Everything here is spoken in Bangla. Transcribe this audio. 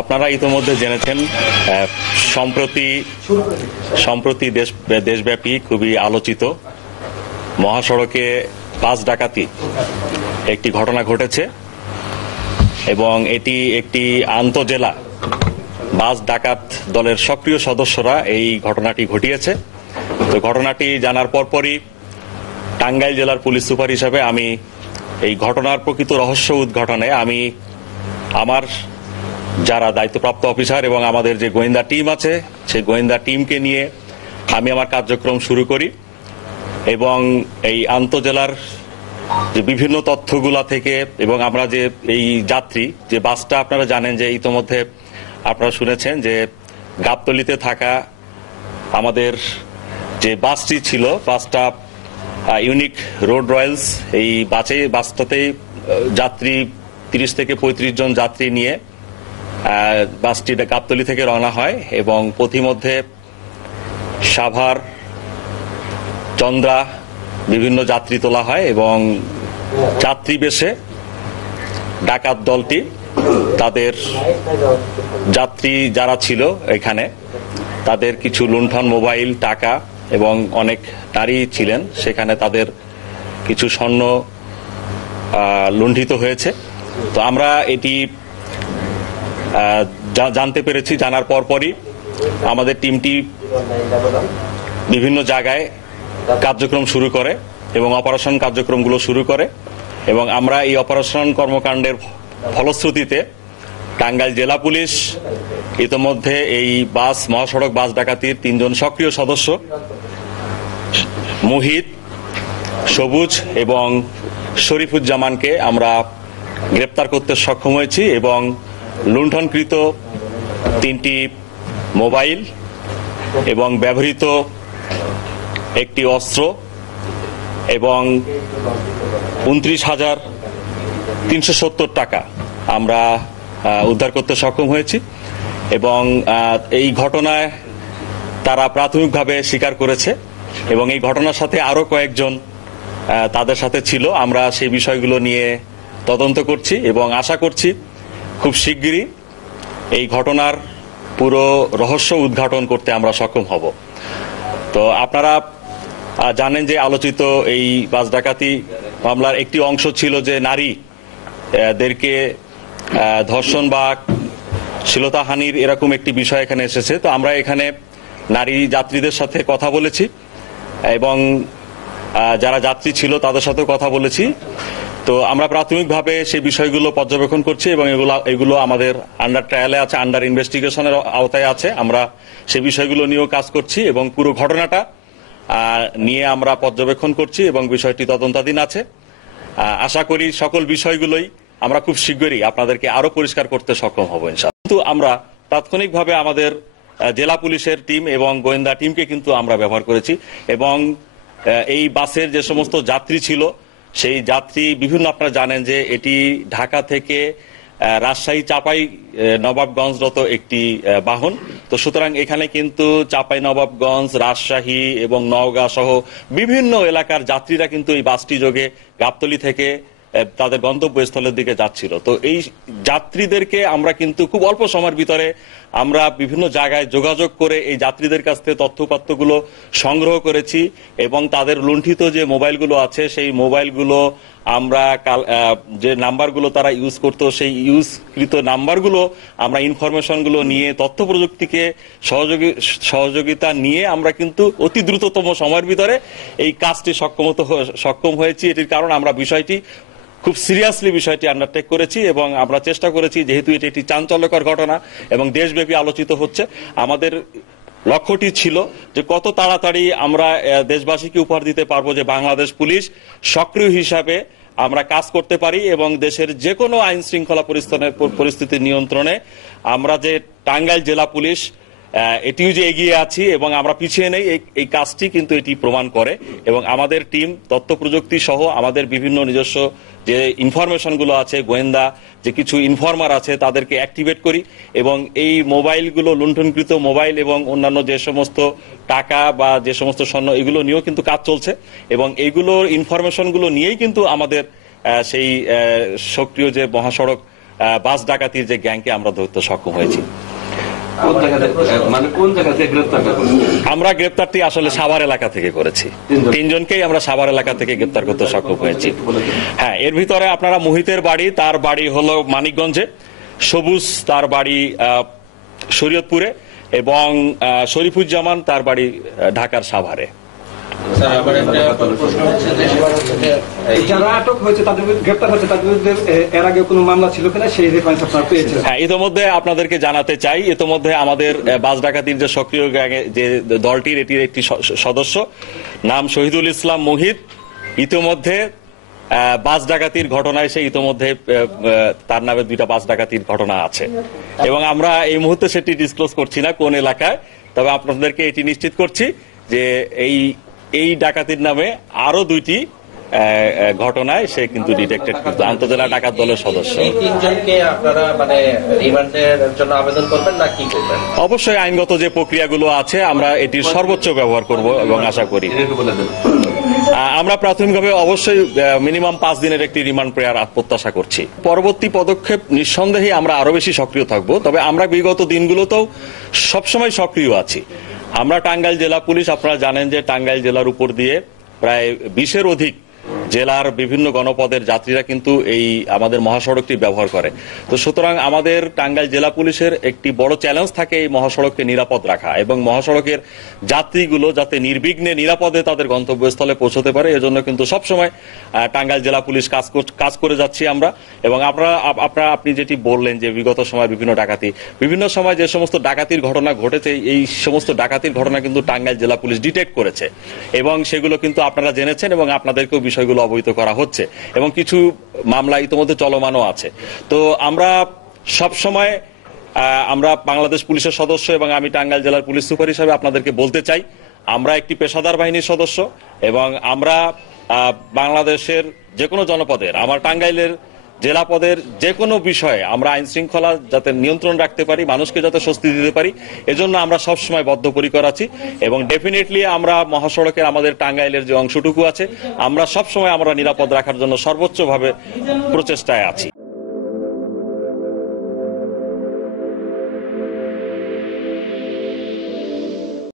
আপনারা ইতোমধ্যে জেনেছেন সম্প্রতি দেশব্যাপী খুবই আলোচিত মহাসড়কে বাস ডাকাতি একটি ঘটনা ঘটেছে এবং এটি একটি আন্তজেলা বাস ডাকাত দলের সক্রিয় সদস্যরা এই ঘটনাটি ঘটিয়েছে। তো ঘটনাটি জানার পরপরই টাঙ্গাইল জেলার পুলিশ সুপার হিসাবে আমি এই ঘটনার প্রকৃত রহস্য উদ্ঘাটনে আমি আমার যারা দায়িত্বপ্রাপ্ত অফিসার এবং আমাদের যে গোয়েন্দা টিম আছে সেই গোয়েন্দা টিমকে নিয়ে আমি আমার কার্যক্রম শুরু করি এবং এই আন্তজেলার যে বিভিন্ন তথ্যগুলা থেকে এবং আমরা যে এই যাত্রী যে বাসটা আপনারা জানেন যে ইতোমধ্যে আপনারা শুনেছেন যে গাবতলীতে থাকা আমাদের যে বাসটি ছিল বাসটা ইউনিক রোড রয়্যালস এই বাসটাতেই যাত্রী 30 থেকে 35 জন যাত্রী নিয়ে বাসটি গাবতলী থেকে রওনা হয় এবং পথিমধ্যে সাভার চন্দ্রা বিভিন্ন যাত্রী তোলা হয় এবং যাত্রী বেশে ডাকাত দলটি তাদের যাত্রী যারা ছিল এখানে তাদের কিছু লুণ্ঠন মোবাইল টাকা এবং অনেক নারী ছিলেন সেখানে তাদের কিছু স্বর্ণ লুণ্ঠিত হয়েছে। তো আমরা এটি জানতে পেরেছি, জানার পরপরই আমাদের টিমটি বিভিন্ন জায়গায় কার্যক্রম শুরু করে এবং অপারেশন কার্যক্রমগুলো শুরু করে এবং আমরা এই অপারেশন কর্মকাণ্ডের ফলশ্রুতিতে টাঙ্গাইল জেলা পুলিশ ইতোমধ্যে এই মহাসড়ক বাস ডাকাতির 3 জন সক্রিয় সদস্য মুহিত, সবুজ এবং শরীফুজ্জামানকে আমরা গ্রেপ্তার করতে সক্ষম হয়েছি এবং লুণ্ঠনকৃত 3টি মোবাইল এবং ব্যবহৃত একটি অস্ত্র এবং 29,370 টাকা আমরা উদ্ধার করতে সক্ষম হয়েছি এবং এই ঘটনায় তারা প্রাথমিকভাবে স্বীকার করেছে এবং এই ঘটনার সাথে আরো কয়েকজন তাদের সাথে ছিল। আমরা সেই বিষয়গুলো নিয়ে তদন্ত করছি এবং আশা করছি খুব শিগগিরই এই ঘটনার পুরো রহস্য উদ্ঘাটন করতে আমরা সক্ষম হব। তো আপনারা জানেন যে আলোচিত এই বাস ডাকাতি মামলার একটি অংশ ছিল যে নারীদেরকে ধর্ষণ বা শ্লীলতাহানির এরকম একটি বিষয় এখানে এসেছে। তো আমরা এখানে নারী যাত্রীদের সাথে কথা বলেছি এবং যারা যাত্রী ছিল তাদের সাথেও কথা বলেছি। তো আমরা প্রাথমিকভাবে সেই বিষয়গুলো পর্যবেক্ষণ করছি এবং এগুলো আমাদের আন্ডার ট্রায়ালে আছে, আন্ডার ইনভেস্টিগেশনের আওতায় আছে। আমরা সেই বিষয়গুলো নিয়েও কাজ করছি এবং পুরো ঘটনাটা নিয়ে আমরা পর্যবেক্ষণ করছি এবং বিষয়টি তদন্তাধীন আছে। আশা করি সকল বিষয়গুলোই আমরা খুব শীঘ্রই আপনাদেরকে আরো পরিষ্কার করতে সক্ষম হব ইনশাআল্লাহ। কিন্তু আমরা তাৎক্ষণিকভাবে আমাদের জেলা পুলিশের টিম এবং গোয়েন্দা টিমকে কিন্তু আমরা ব্যবহার করেছি এবং এই বাসের যে সমস্ত যাত্রী ছিল সেই যাত্রী বিভিন্ন আপনারা জানেন যে এটি ঢাকা থেকে রাজশাহী চাপাই নবাবগঞ্জরত একটি বাহন। তো সুতরাং এখানে কিন্তু চাপাই নবাবগঞ্জ, রাজশাহী এবং নওগাঁ সহ বিভিন্ন এলাকার যাত্রীরা কিন্তু এই বাসটি যোগে গাবতলী থেকে তাদের গন্তব্যস্থলের দিকে যাচ্ছিল। তো এই যাত্রীদেরকে আমরা কিন্তু খুব অল্প সময়ের ভিতরে আমরা বিভিন্ন জায়গায় যোগাযোগ করে এই যাত্রীদের কাছ থেকে তথ্যপাত্রগুলো সংগ্রহ করেছি এবং তাদের লুণ্ঠিত যে মোবাইলগুলো আছে সেই মোবাইলগুলো আমরা যে নাম্বারগুলো তারা ইউজ করতো সেই ইউজকৃত নাম্বারগুলো আমরা ইনফরমেশনগুলো নিয়ে তথ্য প্রযুক্তিকে সহযোগিতা নিয়ে আমরা কিন্তু অতি দ্রুততম সময়ের ভিতরে এই কাজটি সক্ষম হয়েছি। এটির কারণ আমরা বিষয়টি খুব সিরিয়াসলি আন্ডারটেক করেছি এবং আমরা চেষ্টা করেছি, যেহেতু এটি একটি চাঞ্চল্যকর ঘটনা এবং দেশব্যাপী আলোচিত হচ্ছে, আমাদের লক্ষ্যটি ছিল যে কত তাড়াতাড়ি আমরা দেশবাসীকে উপহার দিতে পারবো যে বাংলাদেশ পুলিশ সক্রিয় হিসাবে আমরা কাজ করতে পারি এবং দেশের যে কোনো আইন শৃঙ্খলা পরিস্থিতি নিয়ন্ত্রণে আমরা যে টাঙ্গাইল জেলা পুলিশ এটিও যে এগিয়ে আছি এবং আমরা পিছিয়ে নেই, এই কাজটি কিন্তু এটি প্রমাণ করে এবং আমাদের টিম তথ্য প্রযুক্তি সহ আমাদের বিভিন্ন নিজস্ব যে ইনফরমেশনগুলো আছে, গোয়েন্দা যে কিছু ইনফরমার আছে তাদেরকে অ্যাক্টিভেট করি এবং এই মোবাইলগুলো লুণ্ঠনকৃত মোবাইল এবং অন্যান্য যে সমস্ত টাকা বা যে সমস্ত স্বর্ণ এগুলো নিয়েও কিন্তু কাজ চলছে এবং এইগুলোর ইনফরমেশনগুলো নিয়েই কিন্তু আমাদের সেই সক্রিয় যে মহাসড়ক বাস ডাকাতির যে গ্যাংকে আমরা ধরতে সক্ষম হয়েছি। আমরা গ্রেপ্তারটি আসলে সাভার এলাকা থেকে করেছি, 3 জনকেই আমরা সাভার এলাকা থেকে গ্রেপ্তার করতে সক্ষম হয়েছি। হ্যাঁ, এর ভিতরে আপনারা মুহিতের বাড়ি, তার বাড়ি হলো মানিকগঞ্জে, সবুজ তার বাড়ি শরীয়তপুরে, এবং শরীফুজ্জামান তার বাড়ি ঢাকার সাভারে। যারা আটক হয়েছে তাদের গ্রেপ্তার হয়েছে তাদের বিরুদ্ধে এর আগে কোনো মামলা ছিল কিনা সেই রেফারেন্স আপনারা পেয়েছেন? হ্যাঁ, ইতোমধ্যে আপনাদেরকে জানাতে চাই, ইতোমধ্যে আমাদের বাস ডাকাতির যে সক্রিয় গ্যাংয়ে যে দলটির এটির একটি সদস্য নাম শহীদুল ইসলাম মুহিত, ইতোমধ্যে বাস ডাকাতির ঘটনায় সে ইতোমধ্যে তার নামে 2টা বাস ডাকাতির ঘটনা আছে, এবং আমরা এই মুহূর্তে সেটি ডিসক্লোজ করছি না কোন এলাকায়, তবে আপনাদেরকে এটি নিশ্চিত করছি যে এই ডাকাতির নামে আরো 2টি ঘটনায় সে কিন্তু ডিটেক্টেড, কিন্তু আন্তজেলা ডাকাত দলের সদস্য। এই 3 জনকে আপনারা মানে রিমান্ডের জন্য আবেদন করবেন না কি করবেন? অবশ্যই আইনগত যে প্রক্রিয়াগুলো আছে আমরা এটির সর্বোচ্চ ব্যবহার করব এবং আশা করি। আমরা প্রাথমিকভাবে অবশ্যই মিনিমাম 5 দিনের একটি রিমান্ড প্রেয়ার প্রত্যাশা করছি। পরবর্তী পদক্ষেপ নিঃসন্দেহে আমরা আরো বেশি সক্রিয় থাকব, তবে আমরা বিগত দিনগুলোতেও সবসময় সক্রিয় আছি। আমরা টাঙ্গাইল জেলা পুলিশ, আপনারা জানেন যে টাঙ্গাইল জেলার উপর দিয়ে প্রায় 20-এর অধিক জেলার বিভিন্ন গণপদের যাত্রীরা কিন্তু এই আমাদের মহাসড়কটি ব্যবহার করে। তো সুতরাং আমাদের টাঙ্গাইল জেলা পুলিশের একটি বড় চ্যালেঞ্জ থাকে এই মহাসড়ককে নিরাপদ রাখা এবং মহাসড়কের যাত্রীগুলো যাতে নির্বিঘ্নে নিরাপদে তাদের গন্তব্যস্থলে পৌঁছতে পারে, এজন্য কিন্তু সবসময় টাঙ্গাইল জেলা পুলিশ কাজ করে যাচ্ছি আমরা। এবং আপনি যেটি বললেন যে বিগত সময় বিভিন্ন সময় যে সমস্ত ডাকাতির ঘটনা ঘটেছে, এই সমস্ত ডাকাতির ঘটনা কিন্তু টাঙ্গাইল জেলা পুলিশ ডিটেক্ট করেছে এবং সেগুলো কিন্তু আপনারা জেনেছেন এবং আপনাদেরকেও বিষয়গুলো অবহিত করা হচ্ছে, এবং কিছু মামলা ইতিমধ্যে চলমানও আছে। তো আমরা সব সময় আমরা বাংলাদেশ পুলিশের সদস্য এবং আমি টাঙ্গাইল জেলার পুলিশ সুপার হিসাবে আপনাদেরকে বলতে চাই, আমরা একটি পেশাদার বাহিনীর সদস্য এবং আমরা বাংলাদেশের যে কোনো জনপদের, আমার টাঙ্গাইলের জেলা পদের যে কোনো বিষয়ে আমরা আইন শৃঙ্খলা যাতে নিয়ন্ত্রণ রাখতে পারি, মানুষকে যাতে স্বস্তি দিতে পারি, এজন্য আমরা সবসময় বদ্ধপরিকর আছি। এবং ডেফিনেটলি আমরা মহাসড়কের আমাদের টাঙ্গাইলের যে অংশটুকু আছে আমরা সবসময় আমরা নিরাপদ রাখার জন্য সর্বোচ্চভাবে প্রচেষ্টায় আছি।